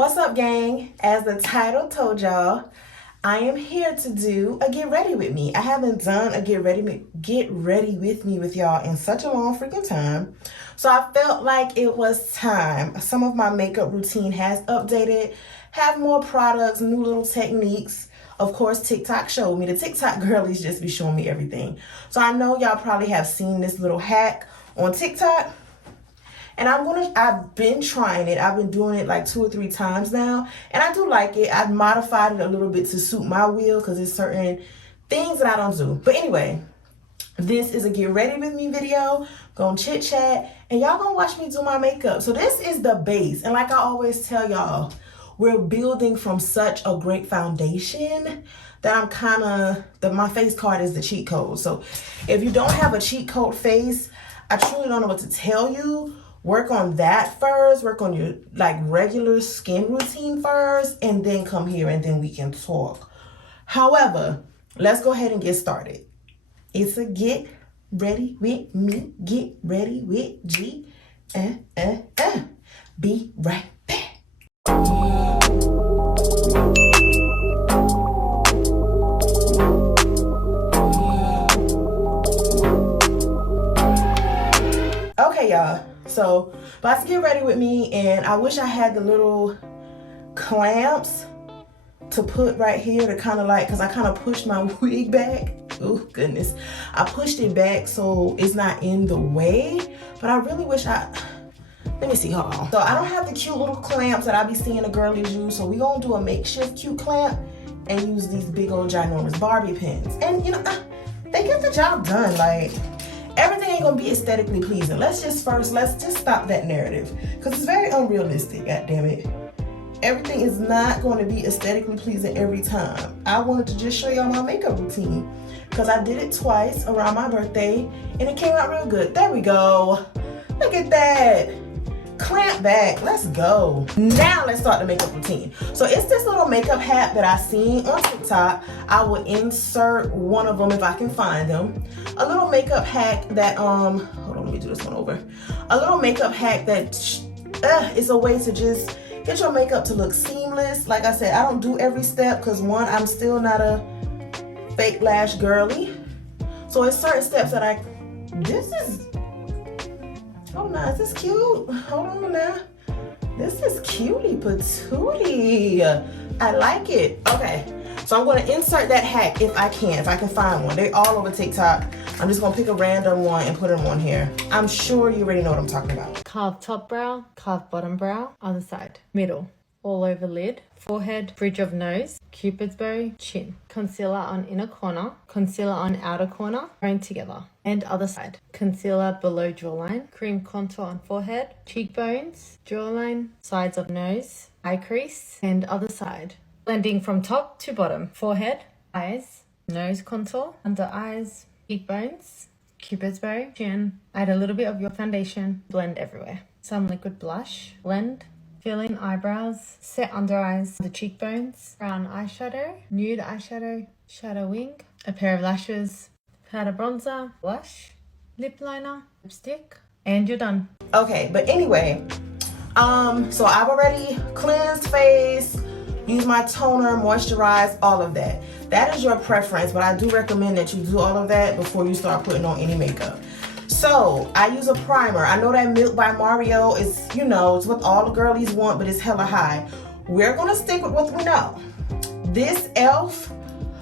What's up, gang? As the title told y'all, I am here to do a get ready with me. I haven't done a get ready with me with y'all in such a long freaking time. So I felt like it was time. Some of my makeup routine has updated, have more products, new little techniques. Of course, TikTok showed me. The TikTok girlies just be showing me everything. So I know y'all probably have seen this little hack on TikTok. And I've been trying it. I've been doing it like 2 or 3 times now. And I do like it. I've modified it a little bit to suit my will because there's certain things that I don't do. But anyway, this is a get ready with me video. Gonna chit chat. And y'all gonna watch me do my makeup. So this is the base. And like I always tell y'all, we're building from such a great foundation that my face card is the cheat code. So if you don't have a cheat code face, I truly don't know what to tell you. Work on that first, work on your like regular skin routine first, and then come here and then we can talk. However, let's go ahead and get started. It's a get ready with me, get ready with G. Be right back. Okay, y'all. So, about to get ready with me, and I wish I had the little clamps to put right here to kind of like, because I kind of pushed my wig back. Oh, goodness. I pushed it back so it's not in the way, but I really wish let me see, hold on. So, I don't have the cute little clamps that I be seeing the girlies use, so we gonna do a makeshift cute clamp and use these big old ginormous Barbie pins. And, you know, they get the job done, like... Everything ain't gonna be aesthetically pleasing. Let's just stop that narrative. Because it's very unrealistic, god damn it. Everything is not going to be aesthetically pleasing every time. I wanted to just show y'all my makeup routine. Because I did it twice around my birthday. And it came out real good. There we go. Look at that. Clamp back. Let's go. Now let's start the makeup routine. So it's this little makeup hat that I seen on TikTok. I will insert one of them if I can find them. A little makeup hack that hold on, let me do this one over. A little makeup hack that is a way to just get your makeup to look seamless. Like I said, I don't do every step because one, I'm still not a fake lash girly. So it's certain steps that oh no, is this cute? Hold on now. This is cutie patootie. I like it. Okay, so I'm gonna insert that hack if I can find one. They all over TikTok. I'm just gonna pick a random one and put them on here. I'm sure you already know what I'm talking about. Carve top brow, carve bottom brow, other side, middle, all over lid, forehead, bridge of nose, cupid's bow, chin. Concealer on inner corner, concealer on outer corner, joined together. And other side. Concealer below jawline, cream contour on forehead, cheekbones, jawline, sides of nose, eye crease, and other side. Blending from top to bottom. Forehead, eyes, nose contour, under eyes, cheekbones, cupid's bow, chin. Add a little bit of your foundation, blend everywhere. Some liquid blush, blend. Fill in eyebrows, set under eyes, the cheekbones, brown eyeshadow, nude eyeshadow, shadow wing, a pair of lashes, powder bronzer, blush, lip liner, lipstick, and you're done. Okay, but anyway, so I've already cleansed face, used my toner, moisturized, all of that. That is your preference, but I do recommend that you do all of that before you start putting on any makeup. So I use a primer. I know that Milk by Mario is, you know, it's what all the girlies want, but it's hella high. We're gonna stick with what we know. This e.l.f.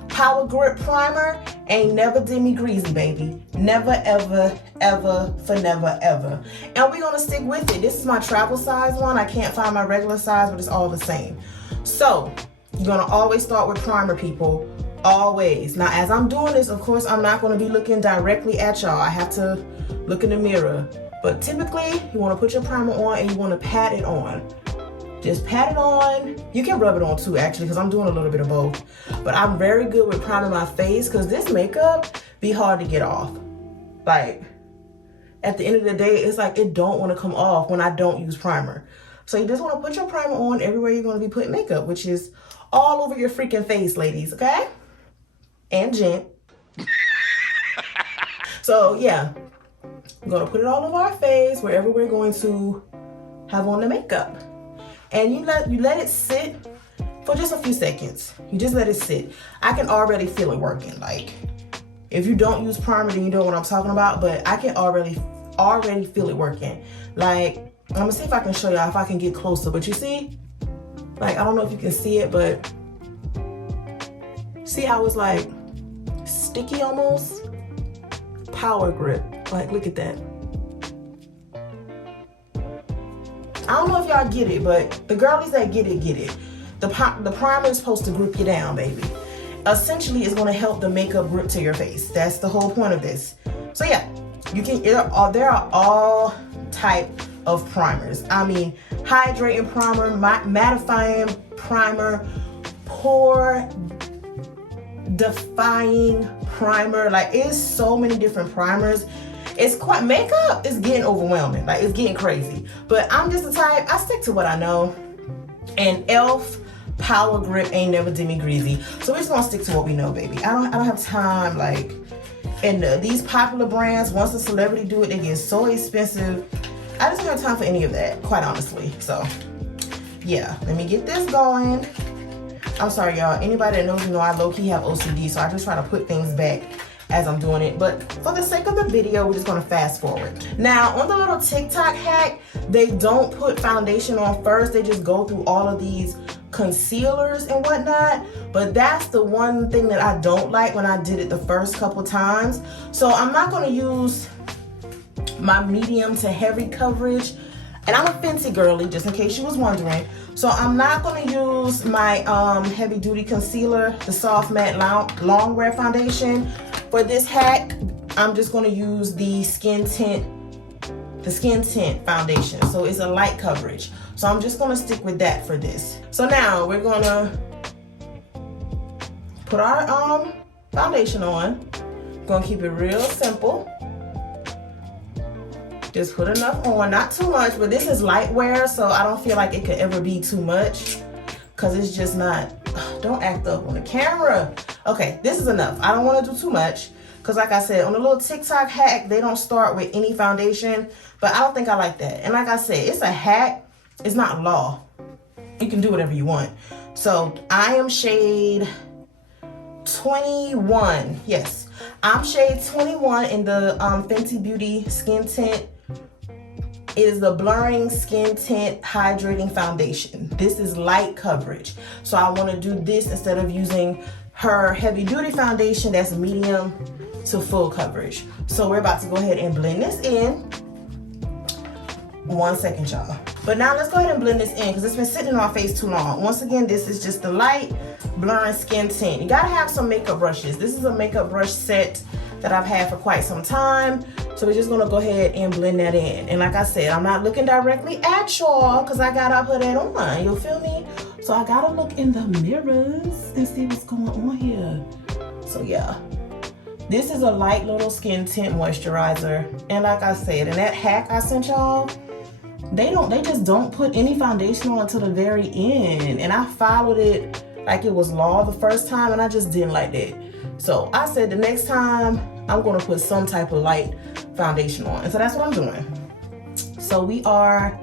Power Grip Primer ain't never did me greasy, baby. Never, ever, ever, for never, ever. And we're gonna stick with it. This is my travel size one. I can't find my regular size, but it's all the same. So you're gonna always start with primer, people. Always. Now, as I'm doing this, of course, I'm not gonna be looking directly at y'all. I have to look in the mirror. But typically, you wanna put your primer on and you wanna pat it on. Just pat it on. You can rub it on too, actually, because I'm doing a little bit of both. But I'm very good with priming my face because this makeup be hard to get off. Like, at the end of the day, it's like it don't want to come off when I don't use primer. So you just want to put your primer on everywhere you're going to be putting makeup, which is all over your freaking face, ladies, okay? And gent. So, yeah. I'm going to put it all over our face wherever we're going to have on the makeup. and you let it sit for just a few seconds. You just let it sit. I can already feel it working. Like, if you don't use primer, then you know what I'm talking about, but I can already feel it working. Like, I'm gonna see if I can show y'all if I can get closer, but you see, like, I don't know if you can see it, but see how it's like sticky almost? Power grip. Like, look at that. I don't know if y'all get it, but the girlies that get it. The primer is supposed to grip you down, baby. Essentially, it's gonna help the makeup grip to your face. That's the whole point of this. So yeah, you can. There are all type of primers. I mean, hydrating primer, mattifying primer, pore defying primer. Like, it's so many different primers. It's quite, makeup is getting overwhelming. Like, it's getting crazy. But I'm just the type, I stick to what I know. And e.l.f. Power Grip ain't never did me greasy. So we're just gonna stick to what we know, baby. I don't have time, like, and these popular brands, once a celebrity do it, they get so expensive. I just don't have time for any of that, quite honestly. So yeah, let me get this going. I'm sorry, y'all. Anybody that knows me know I low-key have OCD, so I just try to put things back as I'm doing it. But for the sake of the video, we're just gonna fast forward. Now, on the little TikTok hack, they don't put foundation on first. They just go through all of these concealers and whatnot. But that's the one thing that I don't like when I did it the first couple times. So I'm not gonna use my medium to heavy coverage. And I'm a Fenty girly, just in case you was wondering. So I'm not gonna use my heavy duty concealer, the soft matte long wear foundation. For this hack, I'm just gonna use the skin tint foundation. So it's a light coverage. So I'm just gonna stick with that for this. So now we're gonna put our foundation on. Gonna keep it real simple. Just put enough on, not too much, but this is light wear, so I don't feel like it could ever be too much, because it's just not, don't act up on the camera. Okay, this is enough. I don't want to do too much, because like I said, on the little TikTok hack, they don't start with any foundation, but I don't think I like that. And like I said, it's a hack, it's not law. You can do whatever you want. So I am shade 21, yes. I'm shade 21 in the Fenty Beauty Skin Tint. It is the Blurring Skin Tint Hydrating Foundation. This is light coverage. So I want to do this instead of using her heavy duty foundation that's medium to full coverage. So we're about to go ahead and blend this in. 1 second, y'all. But now let's go ahead and blend this in because it's been sitting on our face too long. Once again, this is just the light blurring skin tint. You gotta have some makeup brushes. This is a makeup brush set that I've had for quite some time. So we're just gonna go ahead and blend that in. And like I said, I'm not looking directly at y'all because I gotta put that on, you feel me? So I gotta look in the mirrors and see what's going on here. So yeah, this is a light little skin tint moisturizer. And like I said, in that hack I sent y'all, they just don't put any foundation on until the very end. And I followed it like it was law the first time, and I just didn't like that. So I said the next time I'm gonna put some type of light foundation on. And so that's what I'm doing. So we are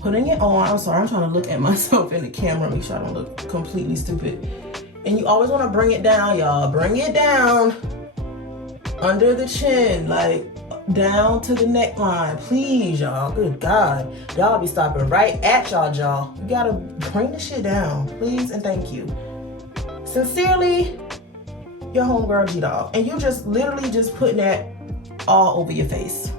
putting it on. I'm sorry, I'm trying to look at myself in the camera, make sure I don't look completely stupid. And you always wanna bring it down, y'all. Bring it down under the chin, like down to the neckline, please, y'all. Good God, y'all be stopping right at y'all jaw. You gotta bring the shit down, please and thank you. Sincerely, your homegirl G-Dog. And you just literally just putting that all over your face.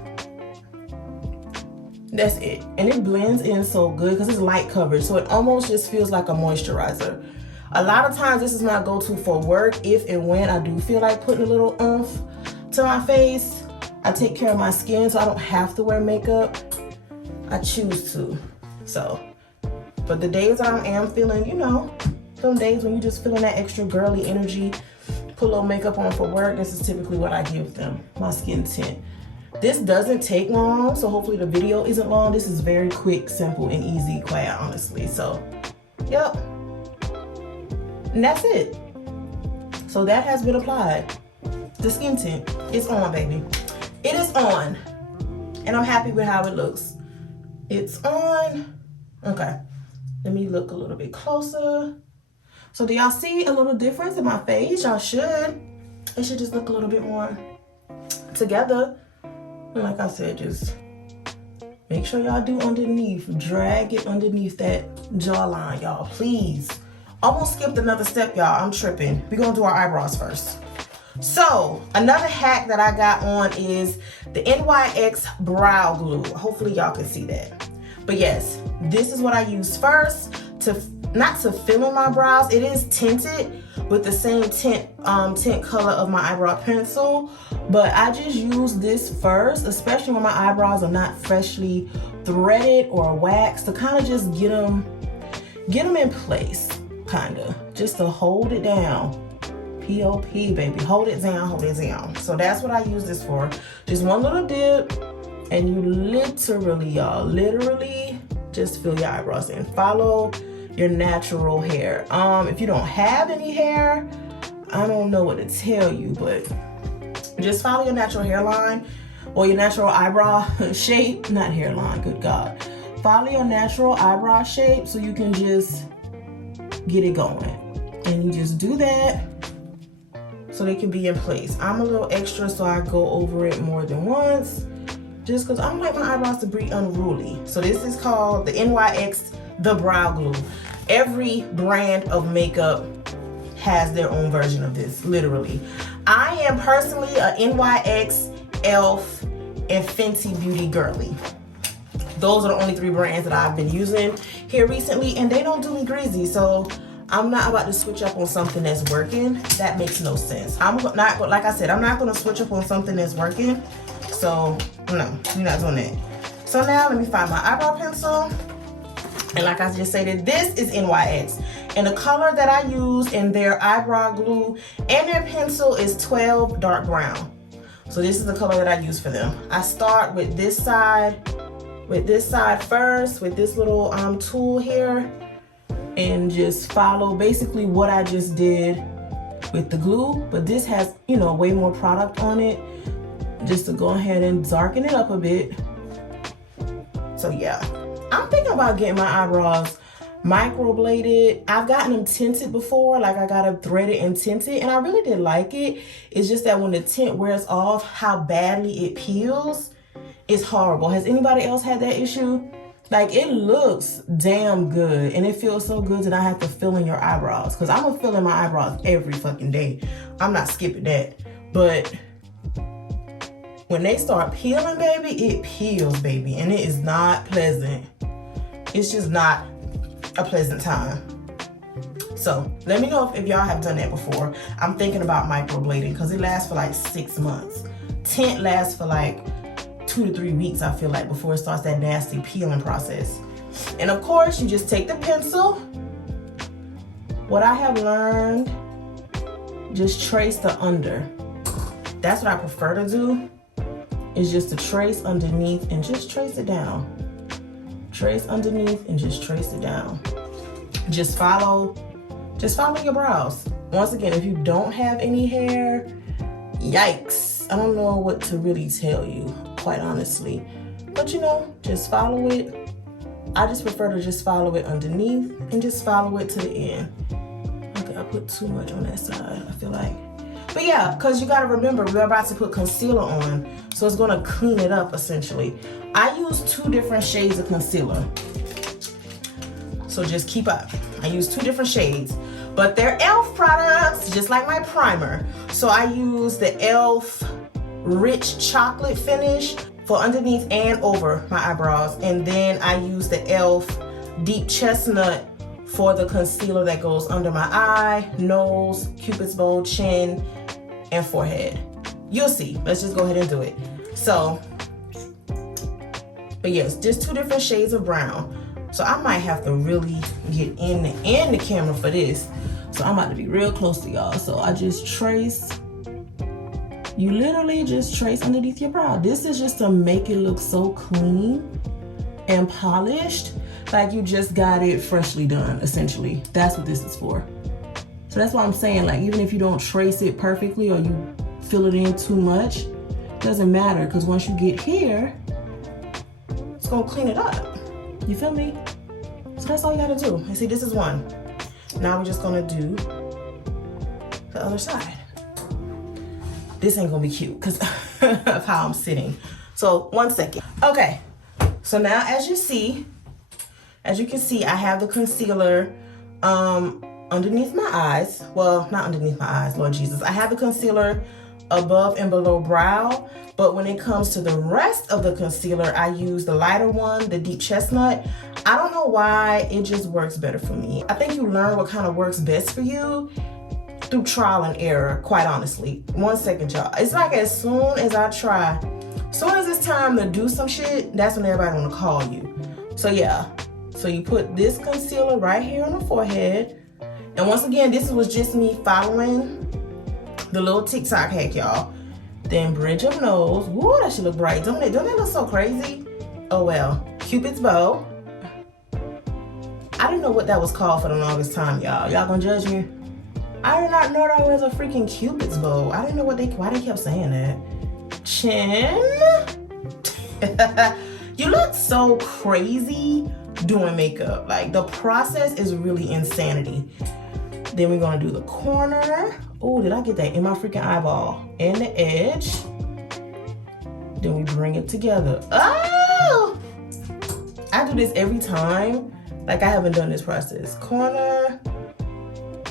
That's it. And it blends in so good because it's light coverage, so it almost just feels like a moisturizer. A lot of times this is my go-to for work if and when I do feel like putting a little oomph to my face. I take care of my skin so I don't have to wear makeup. I choose to. So, but the days I am feeling, you know, some days when you just feeling that extra girly energy, put a little makeup on for work, this is typically what I give them, my skin tint. This doesn't take long, so hopefully the video isn't long. This is very quick, simple, and easy, quite honestly. So, yep. And that's it. So that has been applied. The skin tint is on, baby. It is on, and I'm happy with how it looks. It's on. Okay, let me look a little bit closer. So do y'all see a little difference in my face? Y'all should. It should just look a little bit more together. And like I said, just make sure y'all do underneath. Drag it underneath that jawline, y'all, please. Almost skipped another step, y'all. I'm tripping. We're gonna do our eyebrows first. So another hack that I got on is the NYX brow glue. Hopefully y'all can see that. But yes, this is what I use first to not to fill in my brows. It is tinted with the same tint color of my eyebrow pencil, but I just use this first, especially when my eyebrows are not freshly threaded or waxed, to kind of just get them in place, kind of just to hold it down. POP, baby, hold it down, hold it down. So that's what I use this for. Just one little dip, and you literally, y'all, literally just fill your eyebrows in. Follow your natural hair. If you don't have any hair, I don't know what to tell you, but just follow your natural hairline or your natural eyebrow shape, not hairline, good God. Follow your natural eyebrow shape so you can just get it going. And you just do that so they can be in place. I'm a little extra, so I go over it more than once, just because I don't like my eyebrows to be unruly. So this is called the NYX The Brow Glue. Every brand of makeup has their own version of this, literally. I am personally a NYX, ELF, and Fenty Beauty girly. Those are the only 3 brands that I've been using here recently, and they don't do me greasy, so I'm not about to switch up on something that's working. That makes no sense. I'm not, like I said, I'm not gonna switch up on something that's working. So no, we're not doing that. So now let me find my eyebrow pencil. And like I just stated, this is NYX. And the color that I use in their eyebrow glue and their pencil is 12 dark brown. So this is the color that I use for them. I start with this side first, with this little tool here, and just follow basically what I just did with the glue, but this has, you know, way more product on it, just to go ahead and darken it up a bit. So yeah, I'm thinking about getting my eyebrows microbladed. I've gotten them tinted before, like I got them threaded and tinted, and I really did like it. It's just that when the tint wears off, how badly it peels is horrible. Has anybody else had that issue? Like, it looks damn good, and it feels so good that I have to fill in your eyebrows, because I'm gonna fill in my eyebrows every fucking day. I'm not skipping that. But when they start peeling, baby, it peels, baby, and it is not pleasant. It's just not a pleasant time. So let me know if y'all have done that before. I'm thinking about microblading because it lasts for like 6 months. Tint lasts for like 2 to 3 weeks, I feel like, before it starts that nasty peeling process. And of course, you just take the pencil. What I have learned, just trace the under. That's what I prefer to do, is just to trace underneath and just trace it down. Trace underneath and just trace it down. Just follow your brows. Once again, if you don't have any hair, yikes. I don't know what to really tell you, quite honestly. But you know, just follow it. I just prefer to just follow it underneath and just follow it to the end. Okay, I put too much on that side, I feel like. But yeah, because you gotta remember, we're about to put concealer on, so it's gonna clean it up essentially. I use 2 different shades of concealer. So just keep up. I use 2 different shades, but they're e.l.f. products, just like my primer. So I use the e.l.f. Rich Chocolate Finish for underneath and over my eyebrows. And then I use the e.l.f. Deep Chestnut for the concealer that goes under my eye, nose, cupid's bow, chin, and forehead. You'll see. Let's just go ahead and do it. So, but yes, just 2 different shades of brown. So I might have to really get in the camera for this. So I'm about to be real close to y'all. So I just trace. You literally just trace underneath your brow. This is just to make it look so clean and polished, like you just got it freshly done, essentially. That's what this is for. So that's why I'm saying, like, even if you don't trace it perfectly or you fill it in too much, it doesn't matter, because once you get here, it's gonna clean it up. You feel me? So that's all you gotta do. And see, this is one. Now we're just gonna do the other side. This ain't gonna be cute because of how I'm sitting. So 1 second. Okay, so now as you can see, I have the concealer underneath my eyes. Well, not underneath my eyes, Lord Jesus. I have the concealer above and below brow, but when it comes to the rest of the concealer, I use the lighter one, the deep chestnut. I don't know why, it just works better for me. I think you learn what kind of works best for you through trial and error, quite honestly. 1 second, y'all. It's like as soon as it's time to do some shit, that's when everybody wanna call you. So yeah, so you put this concealer right here on the forehead. And once again, this was just me following the little TikTok hack, y'all. Then bridge of nose. Woo, that should look bright. Don't it look so crazy? Oh well. Cupid's bow. I didn't know what that was called for the longest time, y'all. Y'all gonna judge me? I did not know that was a freaking Cupid's bow. I didn't know why they kept saying that. Chin. You look so crazy doing makeup. Like, the process is really insanity. Then we're gonna do the corner. Oh, did I get that in my freaking eyeball? And the edge. Then we bring it together. Oh! I do this every time. Like, I haven't done this process. Corner,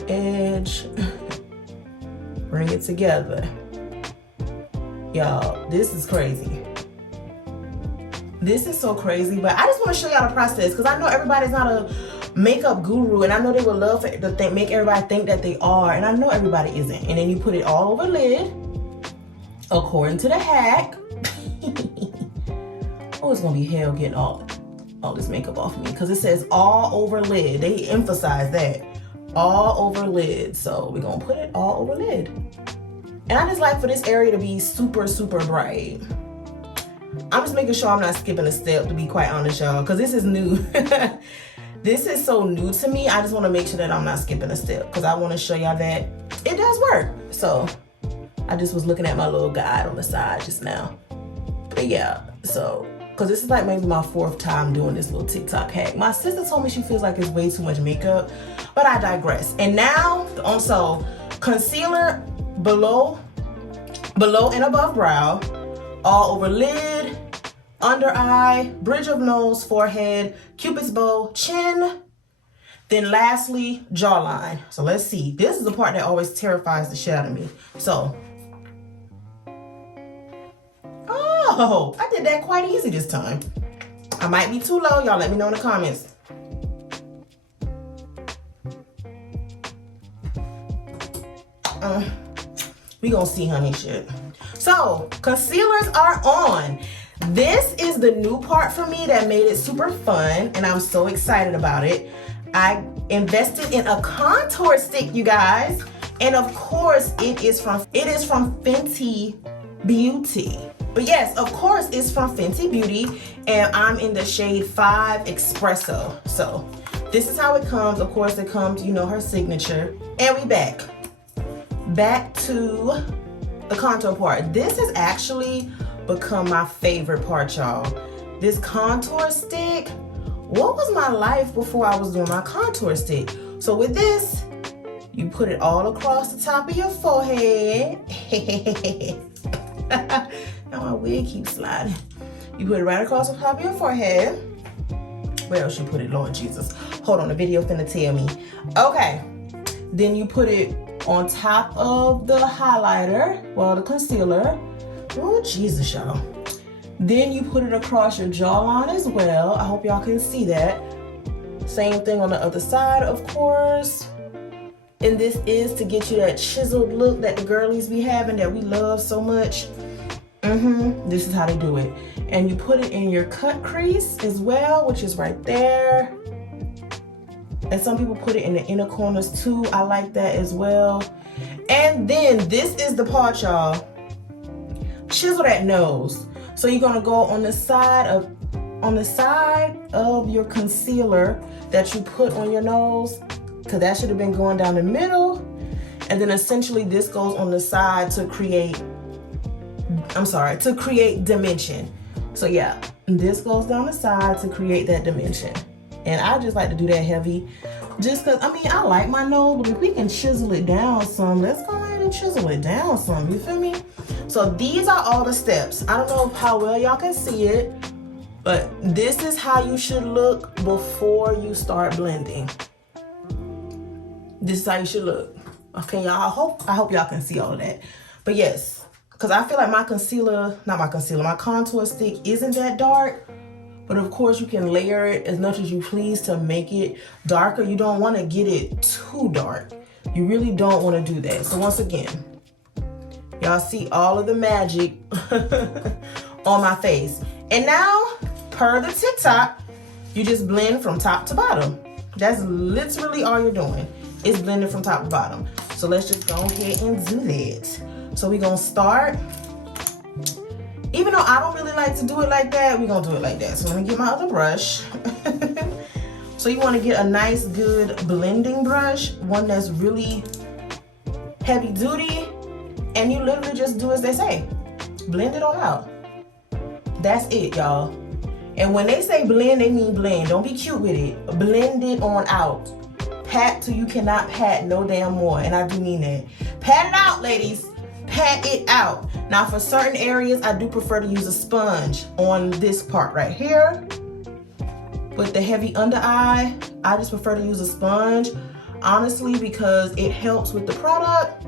edge, bring it together. Y'all, this is crazy. This is so crazy, but I just want to show y'all the process because I know everybody's not a makeup guru, and I know they would love to make everybody think that they are, and I know everybody isn't. And then you put it all over lid, according to the hack. Oh, it's gonna be hell getting all this makeup off me because it says all over lid. They emphasize that, all over lid. So we're gonna put it all over lid. And I just like for this area to be super, super bright. I'm just making sure I'm not skipping a step, to be quite honest, y'all, because this is new. This is so new to me. I just want to make sure that I'm not skipping a step because I want to show y'all that it does work. So I just was looking at my little guide on the side just now. But yeah, so, because this is like maybe my 4th time doing this little TikTok hack. My sister told me she feels like it's way too much makeup, but I digress. And now, so concealer below and above brow, all over lid, under eye, bridge of nose, forehead, Cupid's bow, chin, then lastly, jawline. So let's see. This is the part that always terrifies the shit out of me. So, oh, I did that quite easy this time. I might be too low. Y'all let me know in the comments. We gonna see, honey, shit. So, concealers are on. This is the new part for me that made it super fun, and I'm so excited about it. I invested in a contour stick, you guys. And of course, it is from Fenty Beauty. But yes, of course, it's from Fenty Beauty, and I'm in the shade 5 Espresso. So, this is how it comes. Of course, it comes, you know, her signature. And we back to the contour part. This has actually become my favorite part, y'all. This contour stick. What was my life before I was doing my contour stick? So with this, you put it all across the top of your forehead. Now my wig keeps sliding. You put it right across the top of your forehead. Where else you put it, Lord Jesus? Hold on, the video finna tell me. Okay, then you put it on top of the highlighter, well, the concealer. Oh, Jesus, y'all. Then you put it across your jawline as well. I hope y'all can see that. Same thing on the other side, of course. And this is to get you that chiseled look that the girlies be having that we love so much. This is how they do it. And you put it in your cut crease as well, which is right there. And some people put it in the inner corners too. I like that as well. And then this is the part, y'all. Chisel that nose. So you're gonna go on the side of your concealer that you put on your nose, because that should have been going down the middle. And then essentially this goes on the side to create dimension. So yeah, this goes down the side to create that dimension. And I just like to do that heavy. Just because, I mean, I like my nose, but if we can chisel it down some, let's go ahead and chisel it down some, you feel me? So these are all the steps. I don't know how well y'all can see it, but this is how you should look before you start blending. This is how you should look. Okay, y'all, I hope y'all can see all of that. But yes, because I feel like my contour stick isn't that dark. But of course, you can layer it as much as you please to make it darker. You don't want to get it too dark. You really don't want to do that. So once again, y'all see all of the magic on my face. And now, per the TikTok, you just blend from top to bottom. That's literally all you're doing, is blending from top to bottom. So let's just go ahead and do that. So we're going to start. Even though I don't really like to do it like that, we're gonna do it like that. So let me get my other brush. So you wanna get a nice, good blending brush, one that's really heavy duty, and you literally just do as they say. Blend it on out. That's it, y'all. And when they say blend, they mean blend. Don't be cute with it. Blend it on out. Pat till you cannot pat no damn more, and I do mean that. Pat it out, ladies. Pat it out. Now for certain areas, I do prefer to use a sponge on this part right here. With the heavy under eye, I just prefer to use a sponge, honestly, because it helps with the product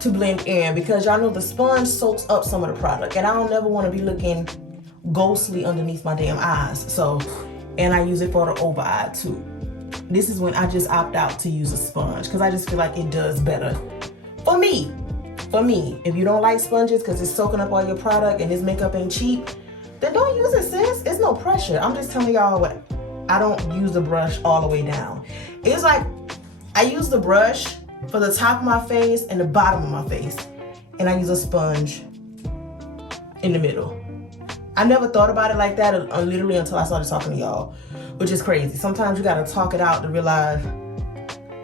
to blend in, because y'all know the sponge soaks up some of the product, and I don't never want to be looking ghostly underneath my damn eyes. So, and I use it for the over eye too. This is when I just opt out to use a sponge, because I just feel like it does better. For me, if you don't like sponges because it's soaking up all your product and this makeup ain't cheap, then don't use it, sis. It's no pressure. I'm just telling y'all what, I don't use the brush all the way down. It's like, I use the brush for the top of my face and the bottom of my face, and I use a sponge in the middle. I never thought about it like that literally until I started talking to y'all, which is crazy. Sometimes you gotta talk it out to realize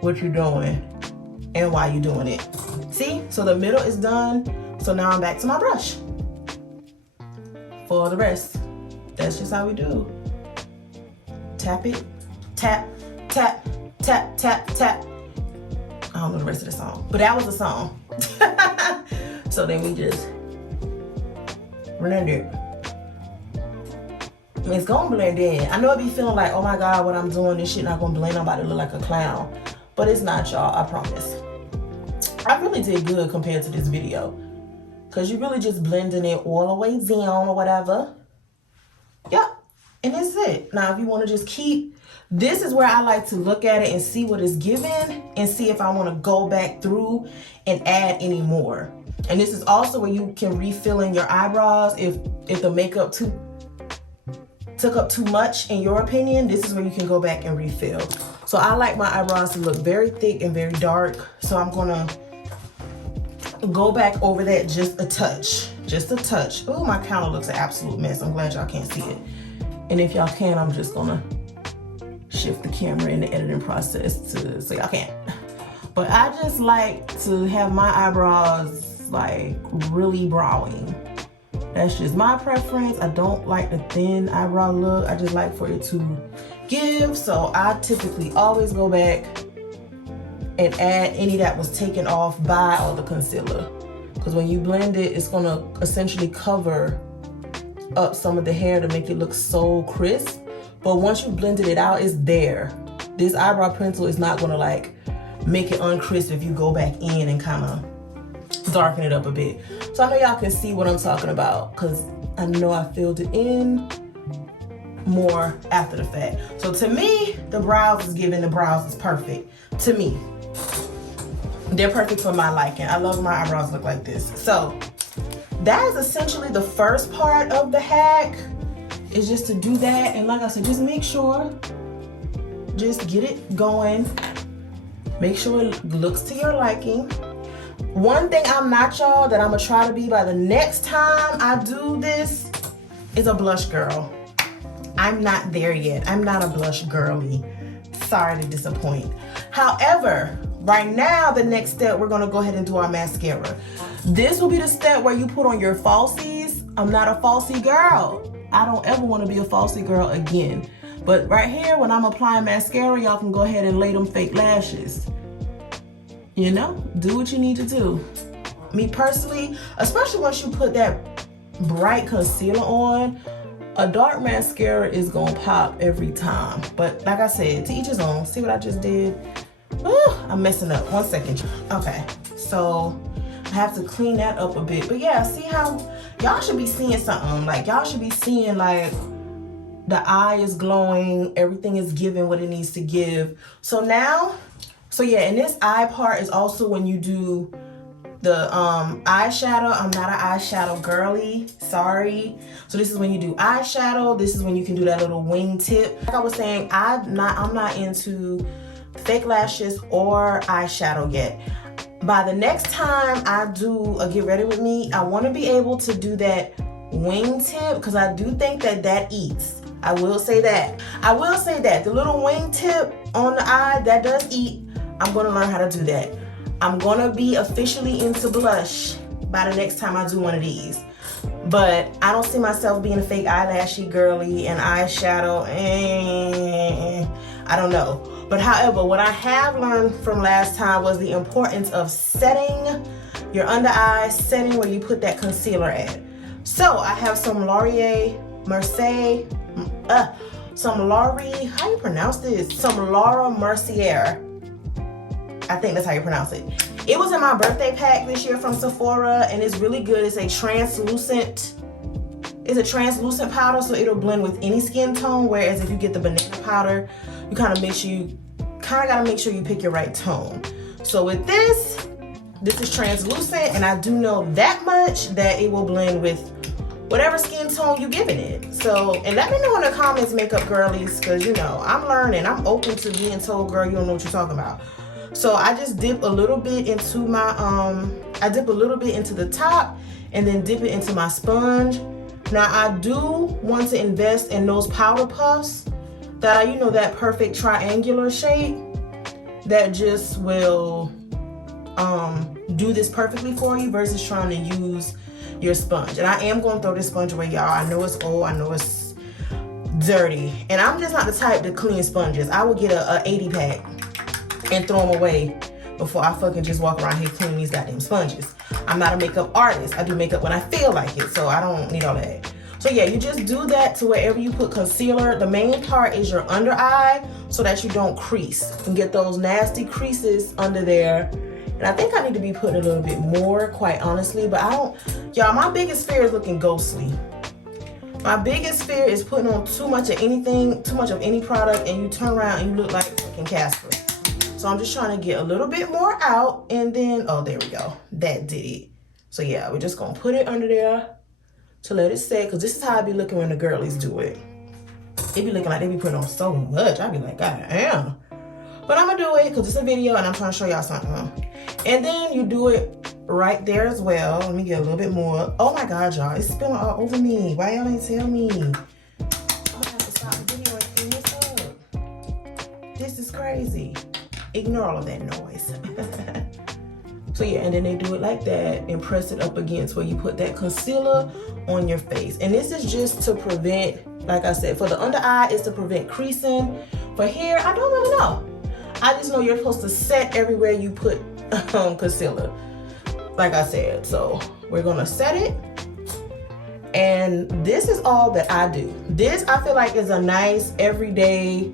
what you're doing and why you're doing it. See, so the middle is done. So now I'm back to my brush for the rest. That's just how we do. Tap it, tap, tap, tap, tap, tap. I don't know the rest of the song, but that was the song. So then we just blend it. It's gonna blend in. I know it be feeling like, oh my God, what I'm doing, this shit not gonna blend. I'm about to look like a clown. But it's not, y'all, I promise. I really did good compared to this video, because you really just blending it all the way down or whatever. Yep, and that's it. Now, if you want to just keep, this is where I like to look at it and see what it's giving and see if I want to go back through and add any more. And this is also where you can refill in your eyebrows if the makeup took up too much in your opinion. This is where you can go back and refill. So I like my eyebrows to look very thick and very dark. So I'm gonna go back over that just a touch. Oh, my counter looks an absolute mess. I'm glad y'all can't see it. And if y'all can, I'm just gonna shift the camera in the editing process so y'all can. But I just like to have my eyebrows like really browing. That's just my preference. I don't like the thin eyebrow look. I just like for it to give. So I typically always go back and add any that was taken off by all the concealer. Because when you blend it, it's gonna essentially cover up some of the hair to make it look so crisp. But once you blended it out, it's there. This eyebrow pencil is not gonna like make it uncrisp if you go back in and kind of darken it up a bit. So I know y'all can see what I'm talking about, because I know I filled it in more after the fact. So to me, the brows is giving, the brows is perfect. To me, they're perfect for my liking. I love my eyebrows look like this. So that is essentially the first part of the hack, is just to do that. And like I said, just make sure, just get it going. Make sure it looks to your liking. One thing I'm not, y'all, that I'm gonna try to be by the next time I do this is a blush girl. I'm not there yet. I'm not a blush girly. Sorry to disappoint. However, right now, the next step, we're gonna go ahead and do our mascara. This will be the step where you put on your falsies. I'm not a falsie girl. I don't ever wanna be a falsie girl again. But right here, when I'm applying mascara, y'all can go ahead and lay them fake lashes. You know, do what you need to do. Me personally, especially once you put that bright concealer on, a dark mascara is gonna pop every time. But like I said, to each his own. See what I just did? Ooh, I'm messing up. 1 second. Okay, so I have to clean that up a bit. But yeah, see how y'all should be seeing something. Like y'all should be seeing like the eye is glowing, everything is giving what it needs to give. So now, so yeah, and this eye part is also when you do the eyeshadow. I'm not an eyeshadow girly, sorry. So this is when you do eyeshadow. This is when you can do that little wing tip. Like I was saying, I'm not into fake lashes or eyeshadow yet. By the next time I do a get ready with me, I want to be able to do that wing tip, because I do think that eats. I will say that. The little wing tip on the eye, that does eat. I'm going to learn how to do that. I'm going to be officially into blush by the next time I do one of these. But I don't see myself being a fake eyelashy girly and eyeshadow. I don't know. But however, what I have learned from last time was the importance of setting your under eye, setting where you put that concealer at. So I have some Laura Mercier. How you pronounce this? Some Laura Mercier. I think that's how you pronounce it. It was in my birthday pack this year from Sephora, and it's really good. It's a translucent powder, so it'll blend with any skin tone. Whereas if you get the banana powder, you kind of gotta make sure you pick your right tone. So with this is translucent, and I do know that much that it will blend with whatever skin tone you giving it. So, and let me know in the comments, makeup girlies, because you know I'm learning. I'm open to being told, girl, you don't know what you're talking about. So I just dip a little bit into my I dip a little bit into the top and then dip it into my sponge. Now I do want to invest in those powder puffs that are, you know, that perfect triangular shape that just will do this perfectly for you versus trying to use your sponge. And I am going to throw this sponge away, y'all. I know it's old, I know it's dirty, and I'm just not the type to clean sponges. I would get a 80 pack and throw them away before I fucking just walk around here cleaning these goddamn sponges. I'm not a makeup artist. I do makeup when I feel like it, so I don't need all that. So yeah, you just do that to wherever you put concealer. The main part is your under eye so that you don't crease and get those nasty creases under there. And I think I need to be putting a little bit more, quite honestly, but I don't, y'all, my biggest fear is looking ghostly. My biggest fear is putting on too much of anything, too much of any product, and you turn around and you look like fucking Casper. So I'm just trying to get a little bit more out, and then, oh, there we go. That did it. So yeah, we're just gonna put it under there to let it set, because this is how I be looking when the girlies do it. They be looking like they be putting on so much. I be like, God damn. But I'm gonna do it because it's a video and I'm trying to show y'all something. And then you do it right there as well. Let me get a little bit more. Oh my God, y'all, it's spilling all over me. Why y'all ain't tell me? I'm gonna have to stop the video and clean this up. This is crazy. Ignore all of that noise. So yeah, and then they do it like that and press it up against where you put that concealer on your face. And this is just to prevent, like I said, for the under eye, it's to prevent creasing. For here, I don't really know. I just know you're supposed to set everywhere you put concealer, like I said. So we're gonna set it. And this is all that I do. This, I feel like, is a nice everyday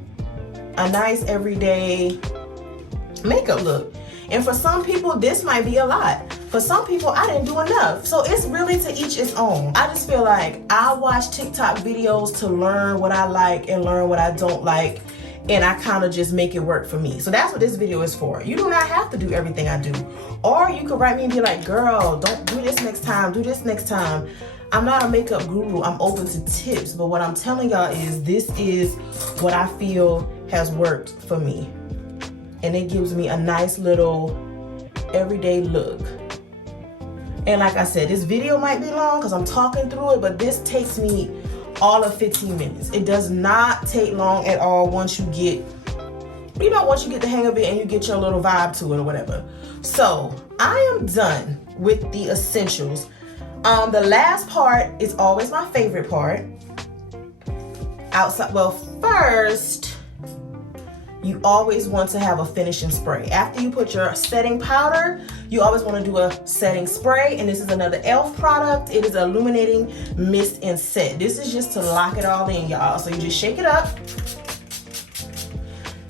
makeup look. And for some people, this might be a lot. For some people, I didn't do enough. So it's really to each its own. I just feel like I watch TikTok videos to learn what I like and learn what I don't like. And I kind of just make it work for me. So that's what this video is for. You do not have to do everything I do. Or you could write me and be like, girl, don't do this next time. Do this next time. I'm not a makeup guru. I'm open to tips. But what I'm telling y'all is this is what I feel has worked for me. And it gives me a nice little everyday look. And like I said, this video might be long because I'm talking through it, but this takes me all of 15 minutes. It does not take long at all once you get, once you get the hang of it and you get your little vibe to it or whatever. So I am done with the essentials. The last part is always my favorite part. Outside, well, first, you always want to have a finishing spray. After you put your setting powder, you always want to do a setting spray. And this is another e.l.f. product. It is Illuminating Mist and Set. This is just to lock it all in, y'all. So you just shake it up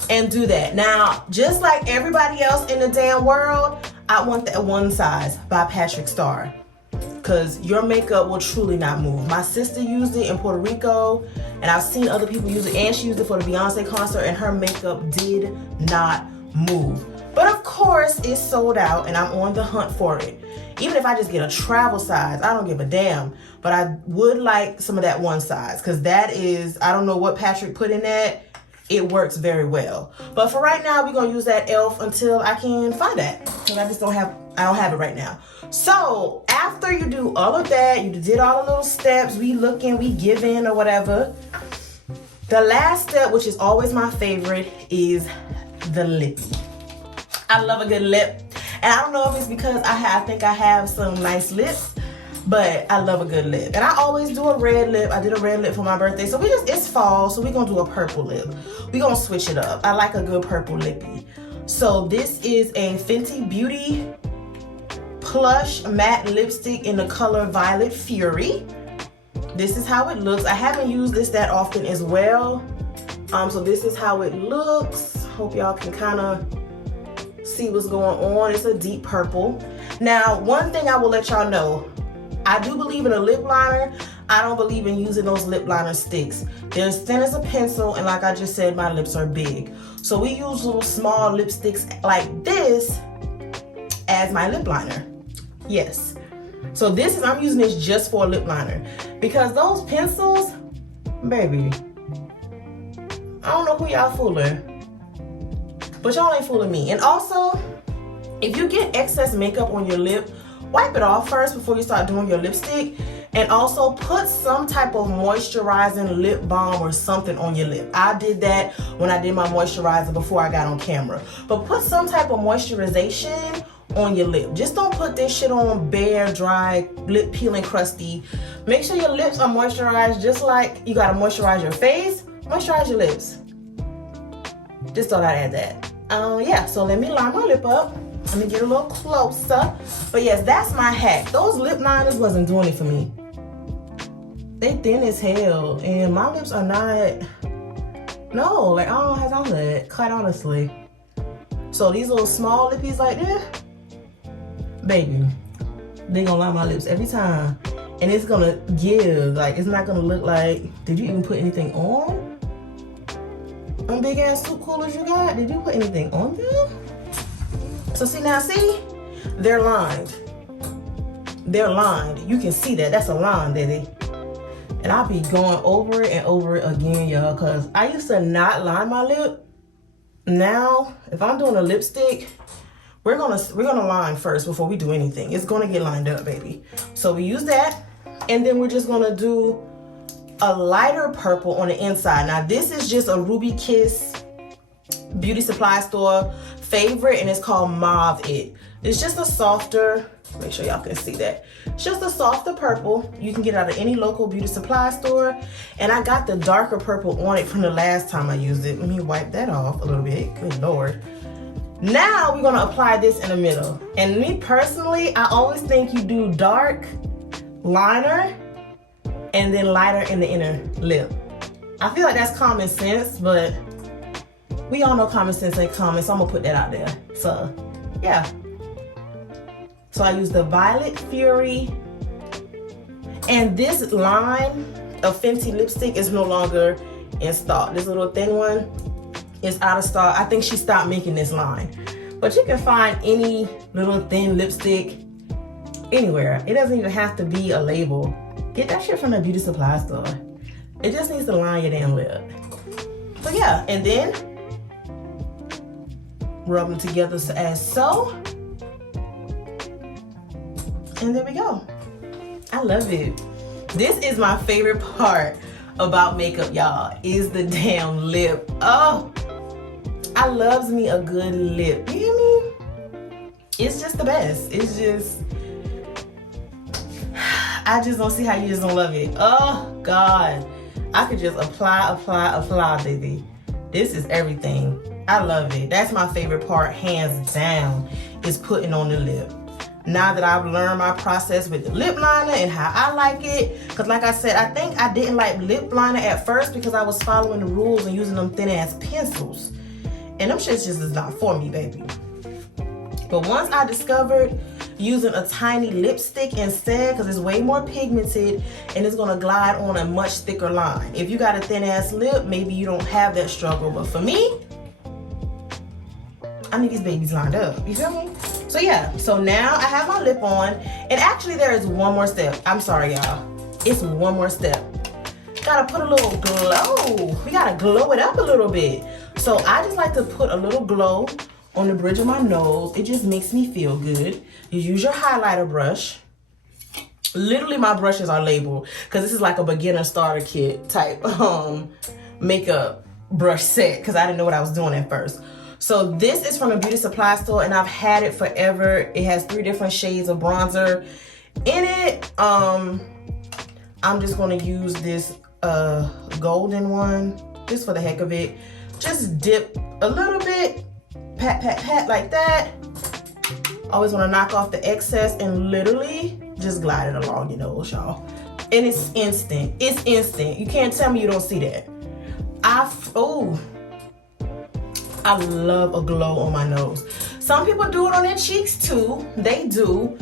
and do that. Now, just like everybody else in the damn world, I want that One Size by Patrick Starr, because your makeup will truly not move. My sister used it in Puerto Rico, and I've seen other people use it, and she used it for the Beyonce concert, and her makeup did not move. But of course, it's sold out, and I'm on the hunt for it. Even if I just get a travel size, I don't give a damn. But I would like some of that One Size, because that is, I don't know what Patrick put in that. It works very well. But for right now, we're gonna use that e.l.f. until I can find that, because I don't have it right now. So after you do all of that, you did all the little steps, we looking, we giving or whatever. The last step, which is always my favorite, is the lippy. I love a good lip. And I don't know if it's because I think I have some nice lips, but I love a good lip. And I always do a red lip. I did a red lip for my birthday. So it's fall, so we're gonna do a purple lip. We're gonna switch it up. I like a good purple lippy. So this is a Fenty Beauty Plush Matte Lipstick in the color Violet Fury. This is how it looks. I haven't used this that often as well. So this is how it looks. Hope y'all can kind of see what's going on. It's a deep purple. Now, one thing I will let y'all know, I do believe in a lip liner. I don't believe in using those lip liner sticks. They're as thin as a pencil, and like I just said, my lips are big. So we use little small lipsticks like this as my lip liner. Yes. So I'm using this just for a lip liner, because those pencils, baby, I don't know who y'all fooling, but y'all ain't fooling me. And also, if you get excess makeup on your lip, wipe it off first before you start doing your lipstick. And also put some type of moisturizing lip balm or something on your lip. I did that when I did my moisturizer before I got on camera. But put some type of moisturization on your lip. Just don't put this shit on bare, dry, lip peeling, crusty. Make sure your lips are moisturized, just like you gotta moisturize your face. Moisturize your lips. Just thought I'd add that. Yeah, so let me line my lip up. Let me get a little closer. But yes, that's my hack. Those lip liners wasn't doing it for me. They thin as hell, and my lips are not, no, like I don't have all that, quite honestly. So these little small lippies like this, baby, they gonna line my lips every time. And it's gonna give, like, it's not gonna look like, did you even put anything on? Them big ass soup coolers you got, did you put anything on them? So see, they're lined. They're lined. You can see that, that's a line, baby. And I'll be going over it and over it again, y'all, because I used to not line my lip. Now, if I'm doing a lipstick, we're gonna line first before we do anything. It's gonna get lined up, baby. So we use that, and then we're just gonna do a lighter purple on the inside. Now this is just a Ruby Kiss beauty supply store favorite, and it's called Mauve It. It's just a softer, make sure y'all can see that. It's just a softer purple. You can get it out of any local beauty supply store. And I got the darker purple on it from the last time I used it. Let me wipe that off a little bit, good Lord. Now we're gonna apply this in the middle. And me personally, I always think you do dark liner and then lighter in the inner lip. I feel like that's common sense, but we all know common sense ain't common, so I'm gonna put that out there. So, yeah. So I use the Violet Fury, and this line of Fenty lipstick is no longer in stock. This little thin one is out of stock. I think she stopped making this line. But you can find any little thin lipstick anywhere. It doesn't even have to be a label. Get that shit from the beauty supply store. It just needs to line your damn lip. So yeah, and then rub them together as so. And there we go. I love it. This is my favorite part about makeup, y'all, is the damn lip. Oh, I loves me a good lip. You hear me? It's just the best. It's just, I just don't see how you just don't love it. Oh God, I could just apply, baby. This is everything. I love it. That's my favorite part, hands down, is putting on the lip. Now that I've learned my process with the lip liner and how I like it, because like I said, I think I didn't like lip liner at first because I was following the rules and using them thin ass pencils. And them shits just is not for me, baby. But once I discovered using a tiny lipstick instead, because it's way more pigmented and it's gonna glide on a much thicker line. If you got a thin ass lip, maybe you don't have that struggle. But for me, I need these babies lined up. You feel me? So yeah, so now I have my lip on. And actually there is one more step. I'm sorry, y'all. It's one more step. Gotta put a little glow. We gotta glow it up a little bit. So I just like to put a little glow on the bridge of my nose. It just makes me feel good. You use your highlighter brush. Literally my brushes are labeled because this is like a beginner starter kit type makeup brush set because I didn't know what I was doing at first. So this is from a beauty supply store and I've had it forever. It has 3 different shades of bronzer in it. I'm just gonna use this golden one just for the heck of it. Just dip a little bit, pat, pat, pat like that. Always wanna knock off the excess and literally just glide it along your nose, y'all. And it's instant, it's instant. You can't tell me you don't see that. I love a glow on my nose. Some people do it on their cheeks too. They do.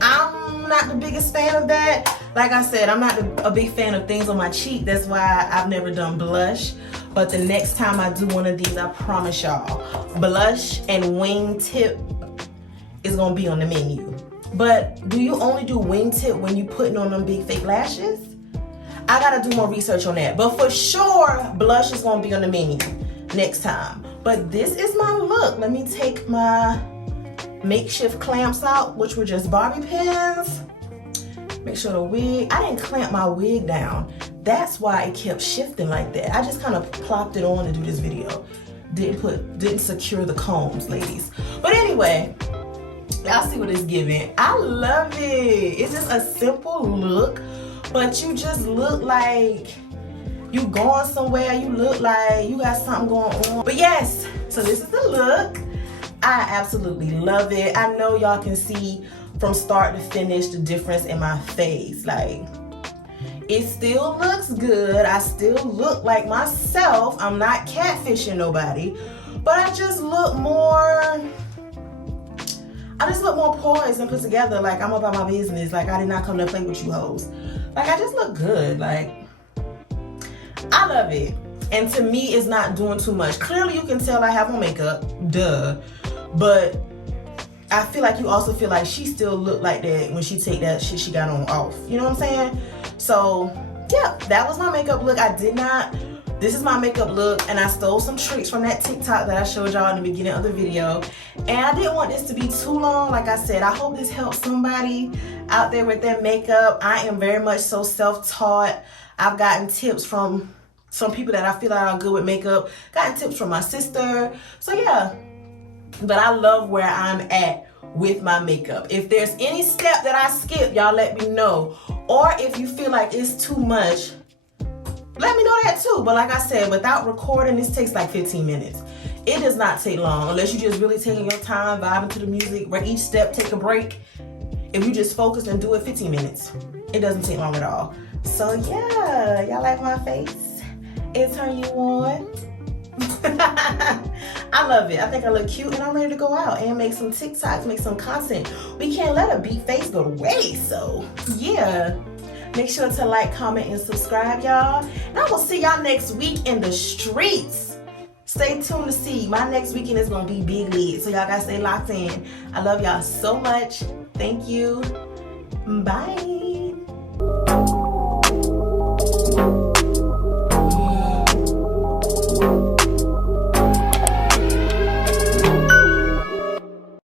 I'm not the biggest fan of that. Like I said, I'm not a big fan of things on my cheek. That's why I've never done blush. But the next time I do one of these, I promise y'all, blush and wing tip is gonna be on the menu. But do you only do wing tip when you putting on them big fake lashes? I gotta do more research on that. But for sure, blush is gonna be on the menu next time. But this is my look. Let me take my makeshift clamps out, which were just bobby pins. Make sure the wig, I didn't clamp my wig down. That's why it kept shifting like that. I just kind of plopped it on to do this video. Didn't secure the combs, ladies. But anyway, y'all see what it's giving. I love it. It's just a simple look. But you just look like you going somewhere. You look like you got something going on. But yes, so this is the look. I absolutely love it. I know y'all can see from start to finish the difference in my face. Like, it still looks good. I still look like myself. I'm not catfishing nobody. But I just look more poised and put together. Like, I'm about my business. Like, I did not come to play with you hoes. Like, I just look good. Like, I love it. And to me, it's not doing too much. Clearly, you can tell I have on makeup. Duh. But I feel like you also feel like she still looked like that when she take that shit she got on off. You know what I'm saying? So, yeah, that was my makeup look. This is my makeup look, and I stole some tricks from that TikTok that I showed y'all in the beginning of the video. And I didn't want this to be too long. Like I said, I hope this helps somebody out there with their makeup. I am very much so self-taught. I've gotten tips from some people that I feel like are good with makeup. Gotten tips from my sister. So yeah, but I love where I'm at with my makeup. If there's any step that I skip, y'all let me know. Or if you feel like it's too much, let me know that too. But like I said, without recording, this takes like 15 minutes. It does not take long unless you just really taking your time, vibing to the music, where each step take a break. If you just focus and do it 15 minutes, it doesn't take long at all. So yeah, y'all like my face? It turn you on? I love it. I think I look cute and I'm ready to go out and make some TikToks, make some content. We can't let a beat face go to waste. So yeah, make sure to like, comment, and subscribe, y'all. And I will see y'all next week in the streets. Stay tuned to see. My next weekend is going to be big lit. So y'all got to stay locked in. I love y'all so much. Thank you. Bye.